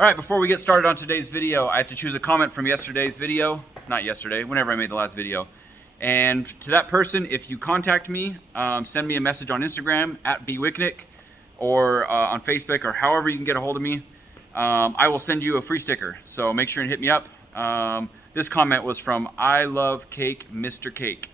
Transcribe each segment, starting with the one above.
All right, before we get started on today's video, I have to choose a comment from yesterday's video. Not yesterday, whenever I made the last video. And to that person, if you contact me, send me a message on Instagram at bwicknick or on Facebook or however you can get a hold of me. I will send you a free sticker. So make sure and hit me up. This comment was from I Love Cake, Mr. Cake.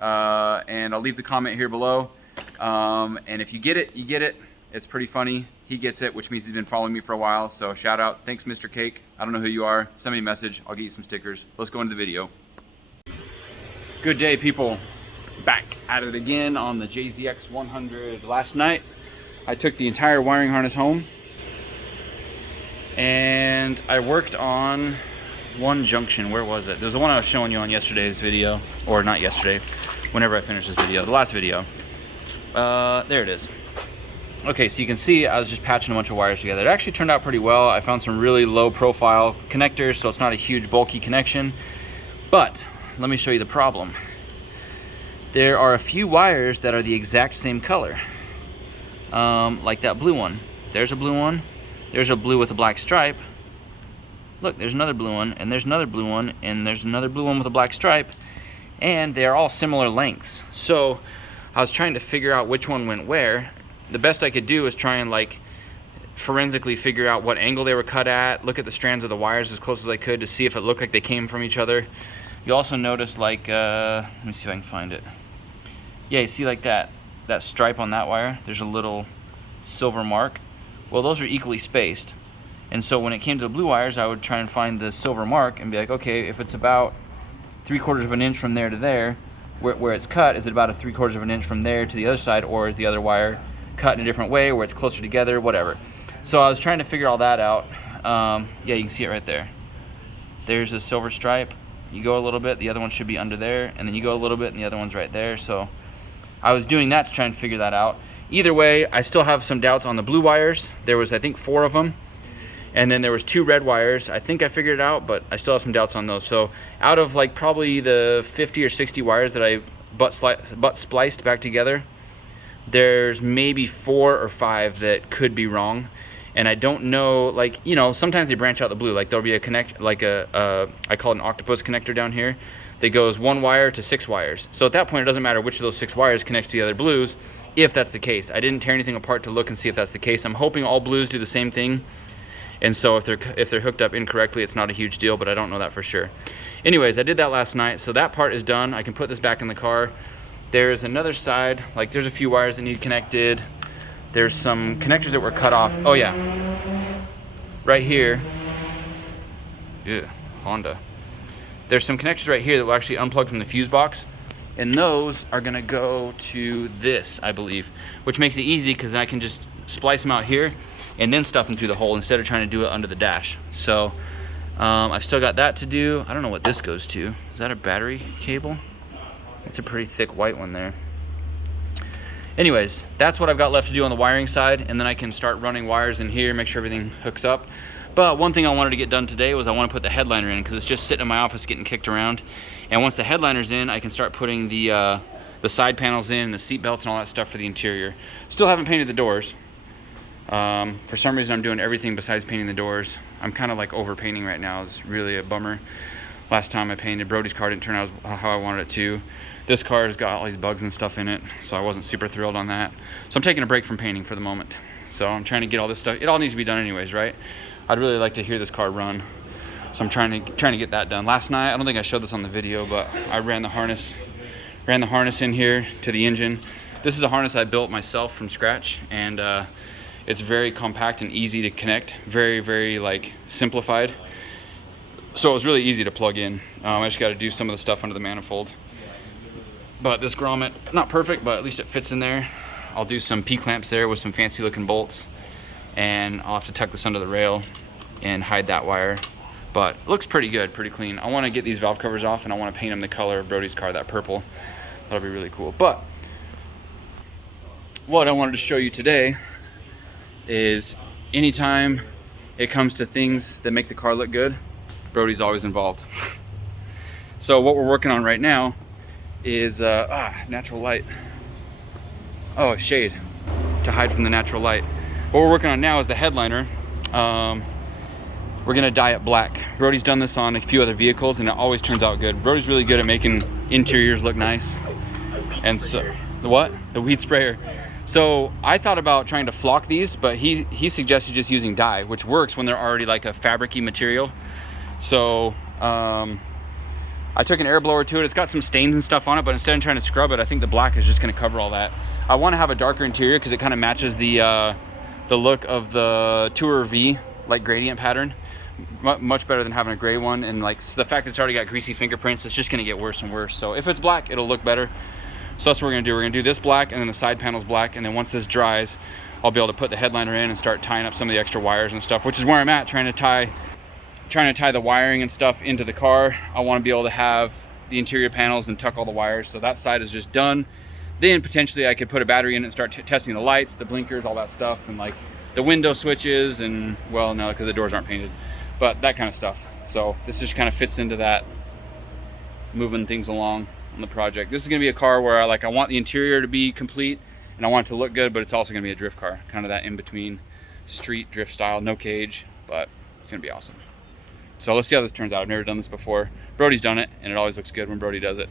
And I'll leave the comment here below. And if you get it, you get it. It's pretty funny. He gets it, which means he's been following me for a while. So shout out. Thanks, Mr. Cake. I don't know who you are. Send me a message. I'll get you some stickers. Let's go into the video. Good day, people. Back at it again on the JZX100. Last night, I took the entire wiring harness home and I worked on one junction. Where was it? There's the one I was showing you on yesterday's video, or not yesterday, whenever I finished this video, the last video. There it is. Okay, so you can see I was just patching a bunch of wires together. It actually turned out pretty well. I found some really low profile connectors, so it's not a huge bulky connection. But let me show you the problem. There are a few wires that are the exact same color. Like that blue one. There's a blue one. There's a blue with a black stripe. Look, there's another blue one, and there's another blue one, and there's another blue one with a black stripe. And they're all similar lengths. So I was trying to figure out which one went where. The best I could do is try and like forensically figure out what angle they were cut at, look at the strands of the wires as close as I could to see if it looked like they came from each other. You also notice like, let me see if I can find it. Yeah, you see like that stripe on that wire? There's a little silver mark. Well, those are equally spaced. And so when it came to the blue wires, I would try and find the silver mark and be like, okay, if it's about 3/4 of an inch from there to there, where it's cut, is it about a 3/4 of an inch from there to the other side, or is the other wire cut in a different way where it's closer together, whatever. So I was trying to figure all that out. Yeah, you can see it right there. There's a silver stripe. You go a little bit, the other one should be under there, and then you go a little bit and the other one's right there. So I was doing that to try and figure that out. Either way, I still have some doubts on the blue wires. There was, I think, 4 of them. And then there was 2 red wires. I think I figured it out, but I still have some doubts on those. So out of like probably the 50 or 60 wires that I butt spliced back together, there's maybe 4 or 5 that could be wrong. And I don't know, like, you know, sometimes they branch out the blue. Like there'll be a connect, like I call it an octopus connector down here that goes 1 wire to 6 wires. So at that point, it doesn't matter which of those 6 wires connects to the other blues, if that's the case. I didn't tear anything apart to look and see if that's the case. I'm hoping all blues do the same thing. And so if they're hooked up incorrectly, it's not a huge deal, but I don't know that for sure. Anyways, I did that last night, so that part is done. I can put this back in the car. There's another side, like there's a few wires that need connected. There's some connectors that were cut off. Oh yeah, right here. Yeah, Honda. There's some connectors right here that will actually unplug from the fuse box. And those are gonna go to this, I believe, which makes it easy because I can just splice them out here and then stuff them through the hole instead of trying to do it under the dash. So I've still got that to do. I don't know what this goes to. Is that a battery cable? It's a pretty thick white one there. Anyways, that's what I've got left to do on the wiring side, and then I can start running wires in here, make sure everything hooks up. But one thing I wanted to get done today was I want to put the headliner in because it's just sitting in my office getting kicked around. And once the headliner's in, I can start putting the side panels in, the seat belts and all that stuff for the interior. Still haven't painted the doors. For some reason I'm doing everything besides painting the doors. I'm kind of like over painting right now. It's really a bummer. Last time I painted, Brody's car didn't turn out how I wanted it to. This car has got all these bugs and stuff in it, so I wasn't super thrilled on that. So I'm taking a break from painting for the moment. So I'm trying to get all this stuff. It all needs to be done anyways, right? I'd really like to hear this car run. So I'm trying to get that done. Last night, I don't think I showed this on the video, but I ran the harness in here to the engine. This is a harness I built myself from scratch, and it's very compact and easy to connect. Very, very like simplified. So it was really easy to plug in. I just got to do some of the stuff under the manifold. But this grommet, not perfect, but at least it fits in there. I'll do some P-clamps there with some fancy looking bolts, and I'll have to tuck this under the rail and hide that wire. But it looks pretty good, pretty clean. I want to get these valve covers off, and I want to paint them the color of Brody's car, that purple. That'll be really cool. But what I wanted to show you today is anytime it comes to things that make the car look good, Brody's always involved. So what we're working on right now is natural light. Oh, shade to hide from the natural light. What we're working on now is the headliner. we're gonna dye it black. Brody's done this on a few other vehicles and it always turns out good. Brody's really good at making interiors look nice. And so, the weed sprayer. So I thought about trying to flock these, but he suggested just using dye, which works when they're already like a fabric-y material. So I took an air blower to it. It's got some stains and stuff on it, but instead of trying to scrub it, I think the black is just gonna cover all that. I wanna have a darker interior because it kind of matches the look of the Tourer V, like gradient pattern. Much better than having a gray one, and like the fact that it's already got greasy fingerprints, it's just gonna get worse and worse. So if it's black, it'll look better. So that's what we're gonna do. We're gonna do this black, and then the side panel's black, and then once this dries, I'll be able to put the headliner in and start tying up some of the extra wires and stuff, which is where I'm at, trying to tie the wiring and stuff into the car. I want to be able to have the interior panels and tuck all the wires. So that side is just done. Then potentially I could put a battery in it and start testing the lights, the blinkers, all that stuff, and like the window switches, and well, no, because the doors aren't painted, but that kind of stuff. So this just kind of fits into that, moving things along on the project. This is gonna be a car where I want the interior to be complete and I want it to look good, but it's also gonna be a drift car, kind of that in between street drift style, no cage, but it's gonna be awesome. So let's see how this turns out. I've never done this before. Brody's done it, and it always looks good when Brody does it.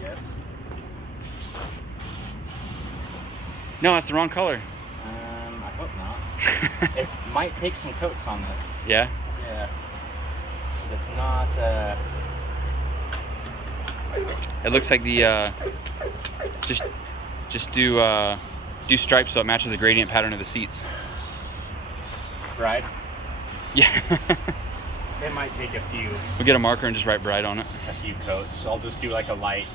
Yes. No, that's the wrong color. I hope not. It might take some coats on this. Yeah? Yeah. It's not, It looks like the, just do stripes so it matches the gradient pattern of the seats. Bride? Yeah. It might take a few. We'll get a marker and just write Bride on it. A few coats. So I'll just do like a light,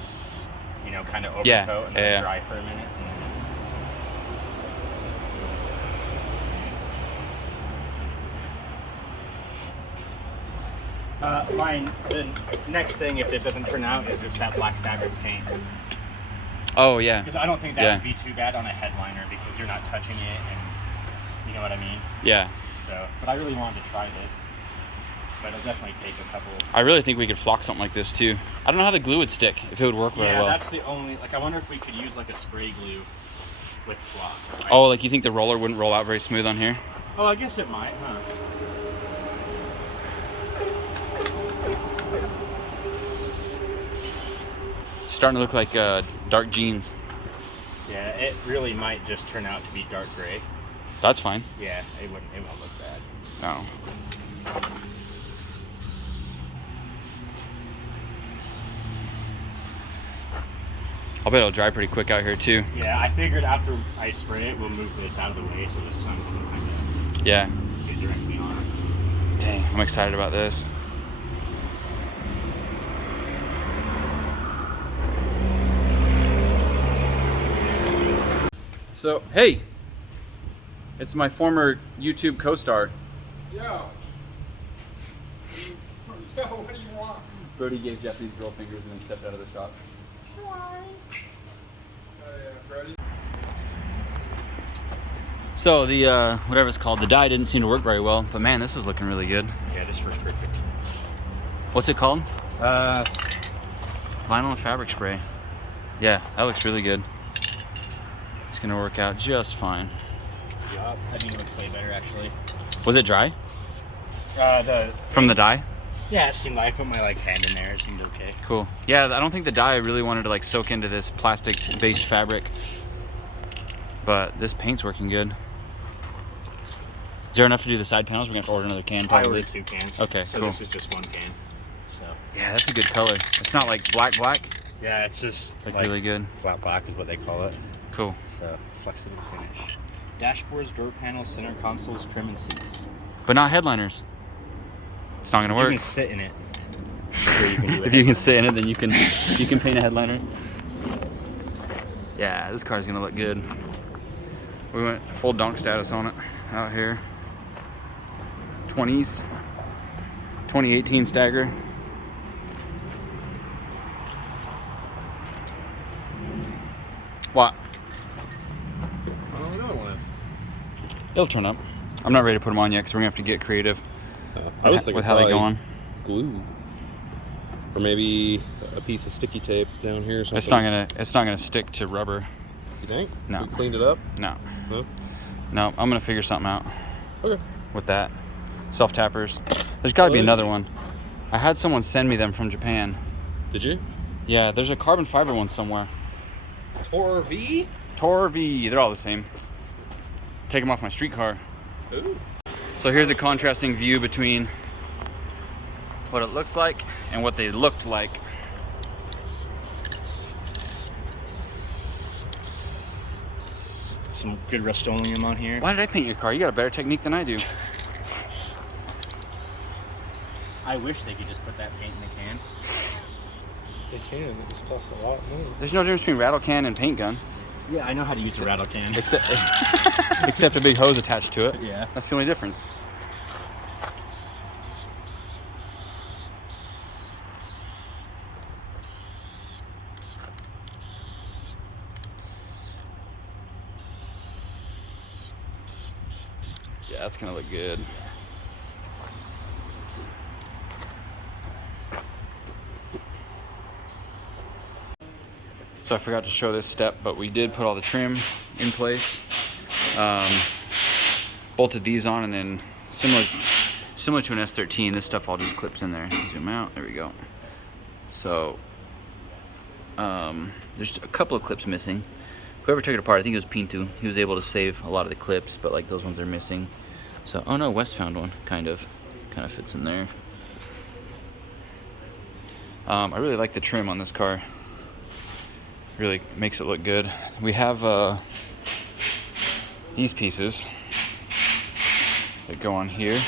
kind of overcoat, Yeah, and then dry for a minute. The next thing, if this doesn't turn out, is just that black fabric paint. Oh, yeah. Because I don't think that would be too bad on a headliner because you're not touching it, and you know what I mean? Yeah. So, but I really wanted to try this. But it'll definitely take a couple. I really think we could flock something like this too. I don't know how the glue would stick, if it would work very well. Yeah, that's the only, I wonder if we could use like a spray glue with flock. Right? Oh, like you think the roller wouldn't roll out very smooth on here? Oh, I guess it might, huh? Starting to look like dark jeans. Yeah, it really might just turn out to be dark gray. That's fine. Yeah, it won't look bad. No. I'll bet it'll dry pretty quick out here too. Yeah, I figured after I spray it, we'll move this out of the way so the sun can kind of get directly on it. Dang, I'm excited about this. So, hey, it's my former YouTube co-star. Yo, what do you want? Brody gave Jeff these girl fingers and then stepped out of the shop. Oh yeah, Brody. So the, whatever it's called, the dye didn't seem to work very well, but man, this is looking really good. Yeah, this works perfect. What's it called? Vinyl and fabric spray. Yeah, that looks really good. It's gonna work out just fine. Yeah, I think it looks way better actually. Was it dry? From the dye? Yeah, it seemed like I put my hand in there. It seemed okay. Cool. Yeah, I don't think the dye really wanted to soak into this plastic-based fabric, but this paint's working good. Is there enough to do the side panels? We're gonna have to order another can. I ordered 2 cans. Okay, so cool. This is just 1 can. So. Yeah, that's a good color. It's not like black. Yeah, it's just like really good. Flat black is what they call it. Cool. So flexible finish. Dashboards, door panels, center consoles, trim, and seats. But not headliners. It's not gonna work. You can sit in it. Sure, you can do If you can sit in it, then you can paint a headliner. Yeah, this car's gonna look good. We went full donk status on it out here. 20s, 2018 stagger. What? I don't know what one is. It'll turn up. I'm not ready to put them on yet because we're gonna have to get creative. I was thinking with how they go on. Glue, or maybe a piece of sticky tape down here or something. It's not gonna stick to rubber. You think? No. We cleaned it up? No. No. No, I'm gonna figure something out. Okay. with that. Self-tappers. There's got to be another one. I had someone send me them from Japan. Did you? Yeah, there's a carbon fiber one somewhere. Tor V? Tor V. They're all the same. Take them off my street car. Ooh. So here's a contrasting view between what it looks like and what they looked like. Some good Rust-Oleum on here. Why did I paint your car? You got a better technique than I do. I wish they could just put that paint in the can. They can. It just costs a lot more. There's no difference between rattle can and paint gun. Yeah, I know how to use a rattle can. Except a big hose attached to it. Yeah. That's the only difference. Yeah, that's gonna look good. So I forgot to show this step, but we did put all the trim in place. Bolted these on, and then similar to an S13, this stuff all just clips in there. Zoom out, there we go. So there's a couple of clips missing. Whoever took it apart, I think it was Pinto, he was able to save a lot of the clips, but like those ones are missing. So, oh no, Wes found one, kind of fits in there. I really like the trim on this car. Really makes it look good. We have these pieces that go on here,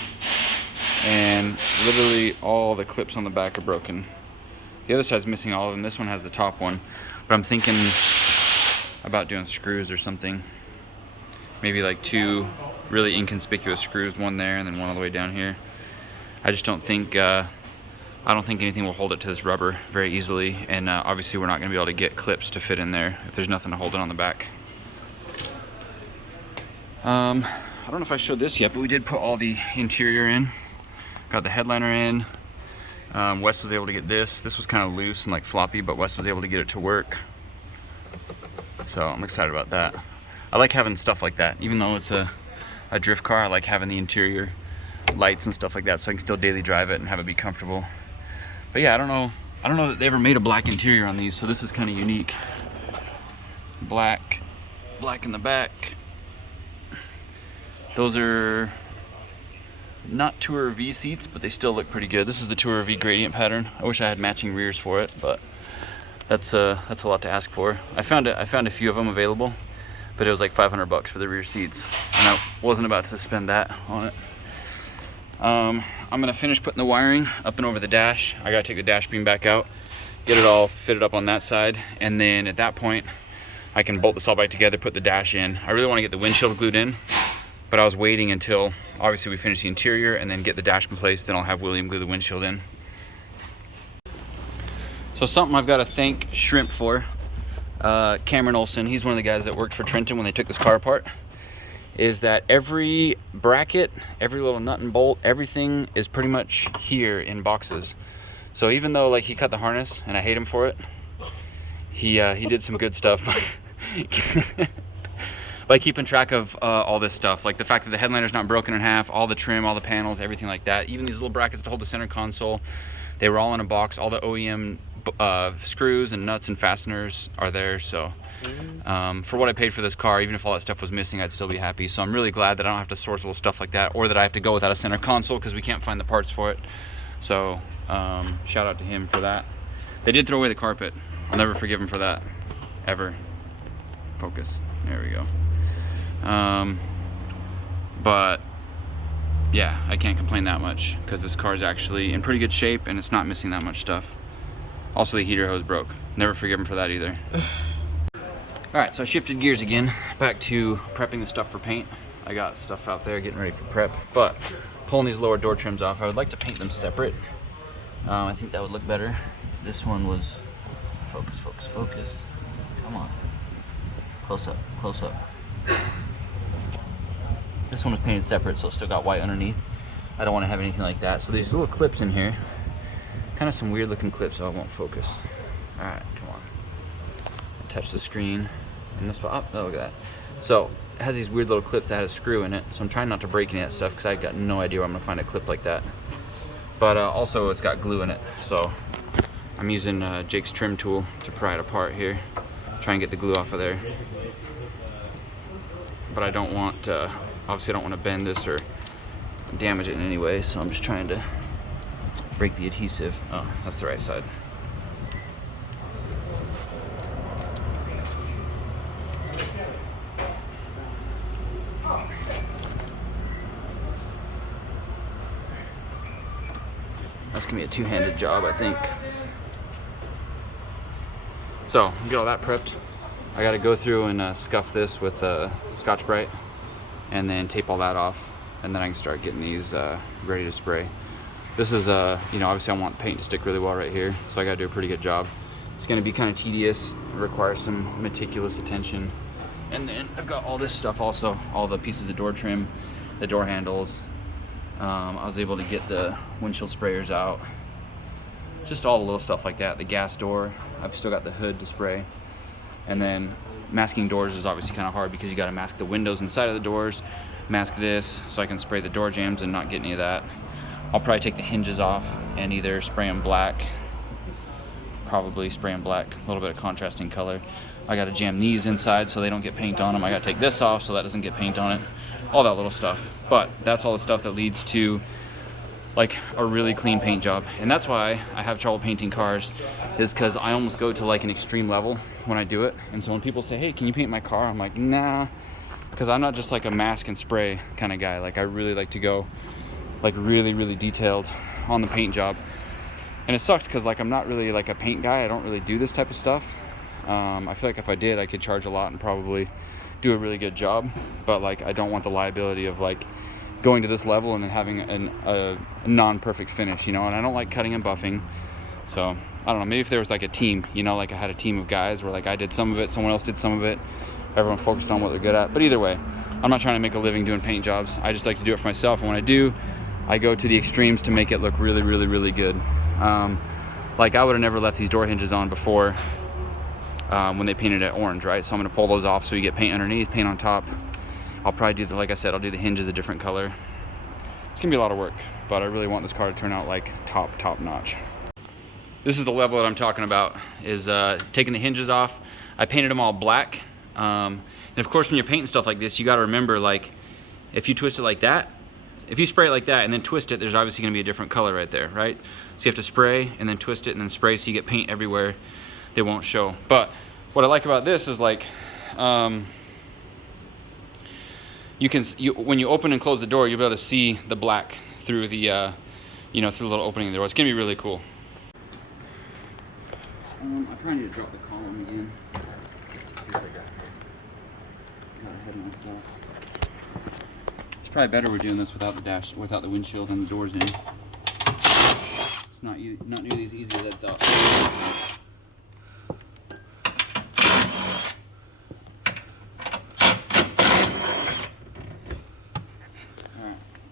and literally all the clips on the back are broken. The other side's missing all of them. This one has the top one, but I'm thinking about doing screws or something. Maybe like 2 really inconspicuous screws, one there and then one all the way down here. I just don't think I don't think anything will hold it to this rubber very easily, and obviously we're not going to be able to get clips to fit in there if there's nothing to hold it on the back. I don't know if I showed this yet, but we did put all the interior in. Got the headliner in. Wes was able to get this. This was kind of loose and like floppy, but Wes was able to get it to work. So I'm excited about that. I like having stuff like that. Even though it's a drift car, I like having the interior lights and stuff like that so I can still daily drive it and have it be comfortable. But yeah, I don't know that they ever made a black interior on these, so this is kind of unique. Black in the back. Those are not Tour V seats, but they still look pretty good. This is the Tour V gradient pattern. I wish I had matching rears for it, but that's a lot to ask for. I found a few of them available, but it was like $500 for the rear seats, and I wasn't about to spend that on it. I'm gonna finish putting the wiring up and over the dash. I gotta take the dash beam back out, get it all fitted up on that side, and then at that point I can bolt this all back together, put the dash in. I really want to get the windshield glued in, but I was waiting until obviously we finish the interior and then get the dash in place, then I'll have William glue the windshield in. So something I've got to thank Shrimp for, Cameron Olson, he's one of the guys that worked for Trenton when they took this car apart, is that every bracket, every little nut and bolt, everything is pretty much here in boxes. So even though like he cut the harness and I hate him for it, he did some good stuff by keeping track of all this stuff, like the fact that the headliner's not broken in half, all the trim, all the panels, everything like that. Even these little brackets to hold the center console, they were all in a box. All the OEM screws and nuts and fasteners are there. So for what I paid for this car, even if all that stuff was missing, I'd still be happy. So I'm really glad that I don't have to source little stuff like that, or that I have to go without a center console because we can't find the parts for it. So shout out to him for that. They did throw away the carpet. I'll never forgive him for that, ever. Focus, there we go. But yeah, I can't complain that much because this car is actually in pretty good shape and it's not missing that much stuff. Also, the heater hose broke. Never forgive him for that either. All right, so I shifted gears again, back to prepping the stuff for paint. I got stuff out there getting ready for prep, but pulling these lower door trims off, I would like to paint them separate. I think that would look better. This one was, focus, focus, focus. Come on. Close up, close up. This one was painted separate, so it still got white underneath. I don't want to have anything like that. So these little clips in here, kind of some weird looking clips, so I won't focus. All right, come on. Touch the screen in this spot. Oh, look at that. So it has these weird little clips that had a screw in it, so I'm trying not to break any of that stuff because I got no idea where I'm gonna find a clip like that. But also it's got glue in it, so I'm using Jake's trim tool to pry it apart here, try and get the glue off of there. But I don't want, obviously I don't want to bend this or damage it in any way, so I'm just trying to break the adhesive. Oh, that's the right side. That's gonna be a two-handed job, I think. So, get all that prepped. I gotta go through and scuff this with Scotch-Brite and then tape all that off, and then I can start getting these ready to spray. This is, you know, obviously I want paint to stick really well right here, so I gotta do a pretty good job. It's gonna be kind of tedious, requires some meticulous attention. And then I've got all this stuff also, all the pieces of door trim, the door handles. I was able to get the windshield sprayers out. Just all the little stuff like that. The gas door, I've still got the hood to spray. And then masking doors is obviously kind of hard because you got to mask the windows inside of the doors, mask this so I can spray the door jambs and not get any of that. I'll probably take the hinges off and either spray them black, probably spray them black, a little bit of contrasting color. I got to jam these inside so they don't get paint on them. I got to take this off so that doesn't get paint on it. All that little stuff. But that's all the stuff that leads to like a really clean paint job. And that's why I have trouble painting cars, is because I almost go to like an extreme level when I do it. And so when people say, hey, can you paint my car? I'm like, nah, because I'm not just like a mask and spray kind of guy. Like I really like to go like really, really detailed on the paint job. And it sucks because like I'm not really like a paint guy. I don't really do this type of stuff. I feel like if I did, I could charge a lot and probably do a really good job, but like I don't want the liability of like going to this level and then having a non-perfect finish, you know. And I don't like cutting and buffing, so I don't know, maybe if there was like a team, you know, like I had a team of guys where like I did some of it, someone else did some of it, everyone focused on what they're good at. But either way, I'm not trying to make a living doing paint jobs. I just like to do it for myself, and when I do, I go to the extremes to make it look really, really, really good. Like I would have never left these door hinges on before when they painted it orange, right? So I'm gonna pull those off so you get paint underneath, paint on top. I'll probably do like I said, I'll do the hinges a different color. It's gonna be a lot of work, but I really want this car to turn out like top notch. This is the level that I'm talking about, is taking the hinges off. I painted them all black. And of course, when you're painting stuff like this, you gotta remember, like, if you twist it like that, if you spray it like that and then twist it, there's obviously gonna be a different color right there, right? So you have to spray and then twist it and then spray so you get paint everywhere. They won't show. But what I like about this is like, when you open and close the door, you'll be able to see the black through the, you know, through the little opening in the door. It's gonna be really cool. I probably need to drop the column again. Got ahead of myself. It's probably better we're doing this without the dash, without the windshield and the doors in. It's not nearly as easy as I thought.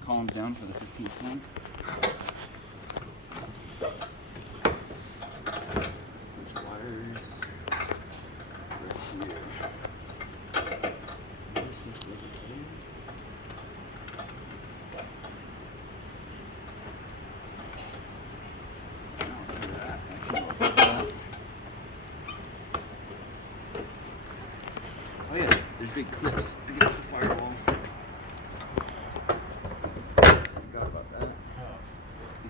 Columns down for the 15th time. There's wires right here. Oh yeah, there's big clips against the firewall.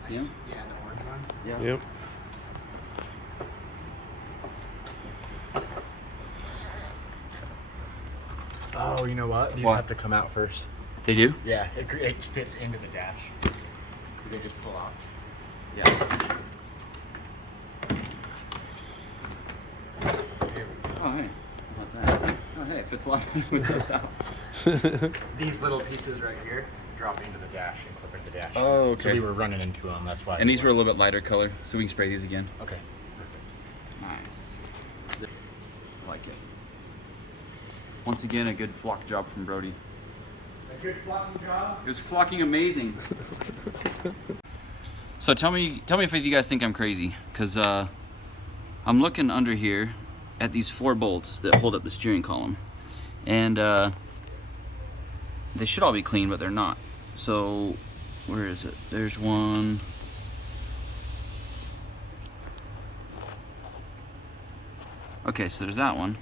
Yeah, the orange ones? Yeah. Yep. Oh, you know what? These have to come out first. They do? Yeah, it fits into the dash. They just pull off. Yeah. Oh, hey. How about that? Oh, hey, it fits a lot better with this out. These little pieces right here drop into the dash and clip into the dash. Oh, okay. So we were running into them, that's why. And these were a little bit lighter color, so we can spray these again. Okay, perfect. Nice. I like it. Once again, a good flock job from Brody. A good flocking job? It was flocking amazing. So tell me if you guys think I'm crazy, because I'm looking under here at these 4 bolts that hold up the steering column, and they should all be clean, but they're not. So where is it? There's one. Okay, so there's that one.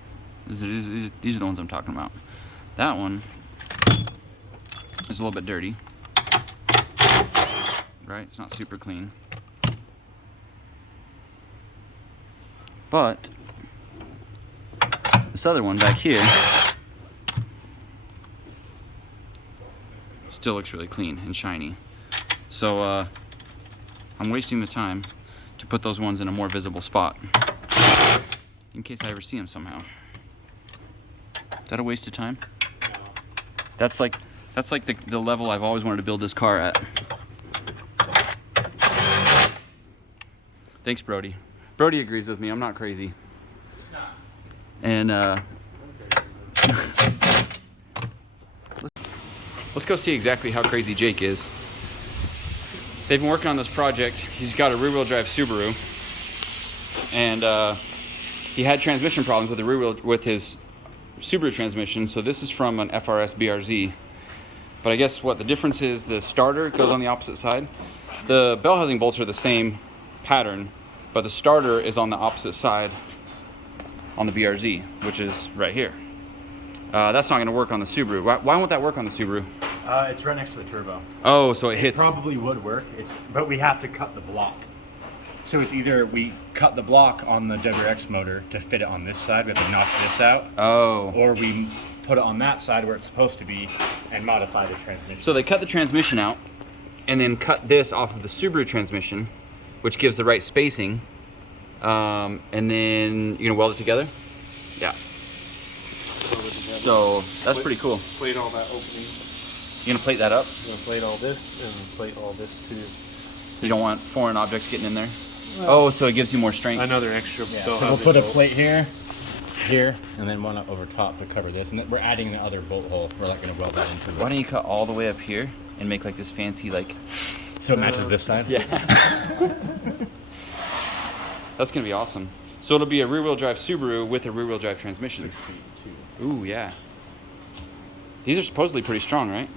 These are the ones I'm talking about. That one is a little bit dirty, right? It's not super clean. But this other one back here still looks really clean and shiny. So I'm wasting the time to put those ones in a more visible spot in case I ever see them somehow. Is that a waste of time? No. That's like the level I've always wanted to build this car at. Thanks, Brody. Brody agrees with me. I'm not crazy. Nah. And let's go see exactly how crazy Jake is. They've been working on this project. He's got a rear-wheel drive Subaru, and he had transmission problems with his Subaru transmission. So this is from an FRS BRZ. But I guess what the difference is, the starter goes on the opposite side. The bell housing bolts are the same pattern, but the starter is on the opposite side on the BRZ, which is right here. That's not going to work on the Subaru. Why won't that work on the Subaru? It's right next to the turbo. Oh, so it hits. Probably would work. But we have to cut the block. So it's either we cut the block on the WRX motor to fit it on this side, we have to notch this out. Oh. Or we put it on that side where it's supposed to be and modify the transmission. So they cut the transmission out and then cut this off of the Subaru transmission, which gives the right spacing. And then you're gonna weld it together? Yeah. So that's pretty cool. Plate all that opening. You gonna plate that up? I'm gonna plate all this and plate all this too. You don't want foreign objects getting in there? Oh, so it gives you more strength. Another extra. Yeah, so we'll put a plate here, and then one over top to cover this. And then we're adding the other bolt hole. We're not going to weld that into it. Why don't you cut all the way up here and make like this fancy like... So it matches this side? Yeah. That's going to be awesome. So it'll be a rear-wheel drive Subaru with a rear-wheel drive transmission. 6 feet too. Ooh, yeah. These are supposedly pretty strong, right?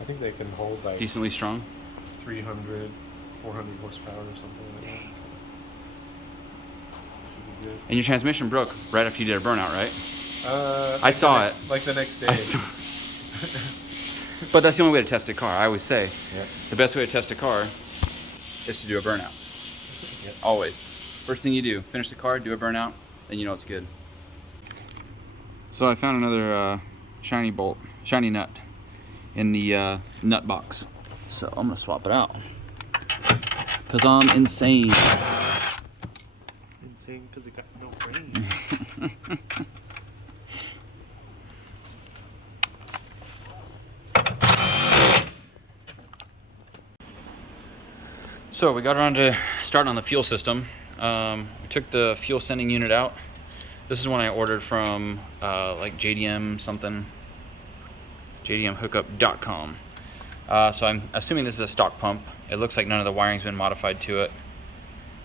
I think they can hold like Decently strong. 300, 400 horsepower or something like that. So. Should be good. And your transmission broke right after you did a burnout, right? Like I saw it. Like the next day. I saw. But that's the only way to test a car. I always say Yep. the best way to test a car is to do a burnout. Yep. Always. First thing you do, finish the car, do a burnout, then you know it's good. So I found another shiny nut in the nut box. So I'm gonna swap it out because I'm insane. Insane because it got no brain. So we got around to starting on the fuel system. We took the fuel sending unit out. This is one I ordered from like JDM something, jdmhookup.com. So I'm assuming this is a stock pump. It looks like none of the wiring's been modified to it.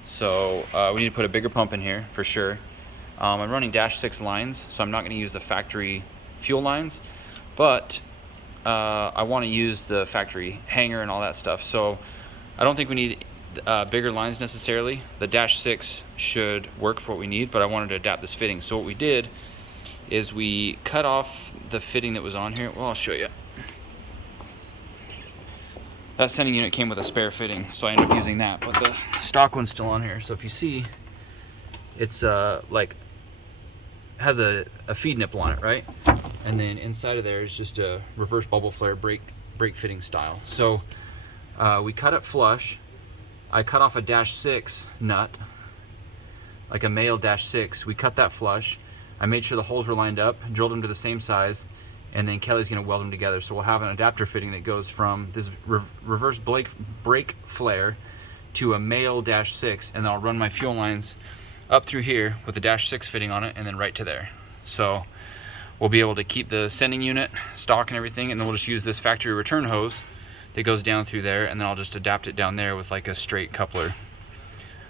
So we need to put a bigger pump in here for sure. I'm running -6 lines, so I'm not going to use the factory fuel lines, but I want to use the factory hanger and all that stuff. So I don't think we need bigger lines necessarily. The -6 should work for what we need, but I wanted to adapt this fitting. So what we did is we cut off the fitting that was on here. Well, I'll show you. That sending unit came with a spare fitting, so I ended up using that, but the stock one's still on here. So if you see, it's like has a feed nipple on it, right? And then inside of there is just a reverse bubble flare brake fitting style. So we cut it flush. I cut off a -6 nut, like a male -6. We cut that flush. I made sure the holes were lined up, drilled them to the same size, and then Kelly's gonna weld them together. So we'll have an adapter fitting that goes from this reverse brake flare to a male -6, and then I'll run my fuel lines up through here with the -6 fitting on it, and then right to there. So we'll be able to keep the sending unit stock and everything, and then we'll just use this factory return hose that goes down through there, and then I'll just adapt it down there with like a straight coupler.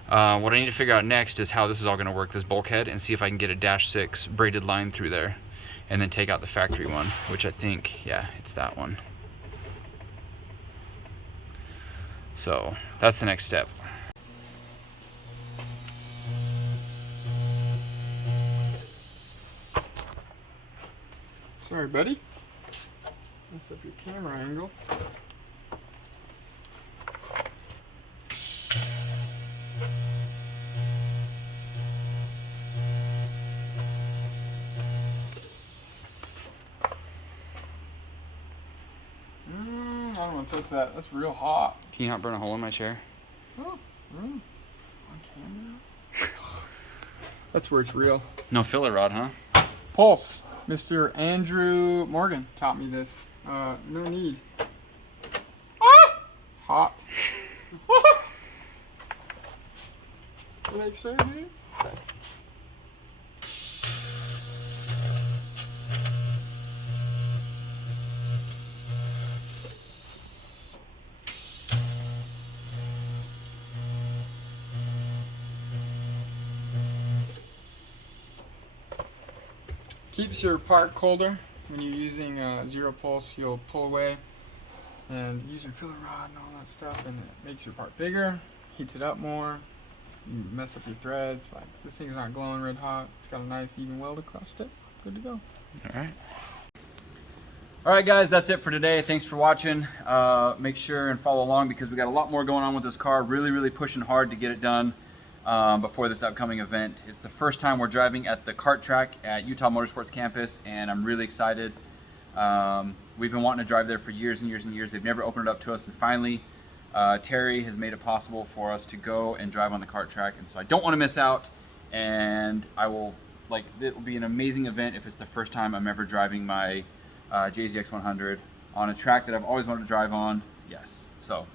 What I need to figure out next is how this is all going to work, this bulkhead, and see if I can get a -6 braided line through there. and then take out the factory one, which I think, yeah, it's that one. So that's the next step. Sorry, buddy. Mess up your camera angle. I don't want to touch that. That's real hot. Can you not burn a hole in my chair? Oh, on camera. That's where it's real. No filler rod, huh? Pulse. Mr. Andrew Morgan taught me this. No need. Ah! It's hot. Make sure, dude. Okay. Keeps your part colder. When you're using zero pulse, you'll pull away and using filler rod and all that stuff, and it makes your part bigger, heats it up more, you mess up your threads. Like, this thing's not glowing red hot. It's got a nice even weld across it. Good to go. All right, guys, that's it for today. Thanks for watching. Make sure and follow along because we got a lot more going on with this car. Really pushing hard to get it done before this upcoming event. It's the first time we're driving at the kart track at Utah Motorsports Campus, and I'm really excited. We've been wanting to drive there for years and years and years. They've never opened it up to us, and finally Terry has made it possible for us to go and drive on the kart track, and so I don't want to miss out. And I will, like, it will be an amazing event if it's the first time I'm ever driving my JZX100 on a track that I've always wanted to drive on. Yes, so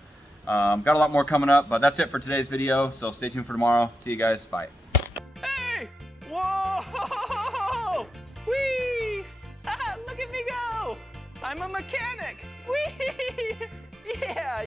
got a lot more coming up, but that's it for today's video, so stay tuned for tomorrow. See you guys. Bye. Hey! Whoa! Whee! Look at me go! I'm a mechanic! Whee! Yeah!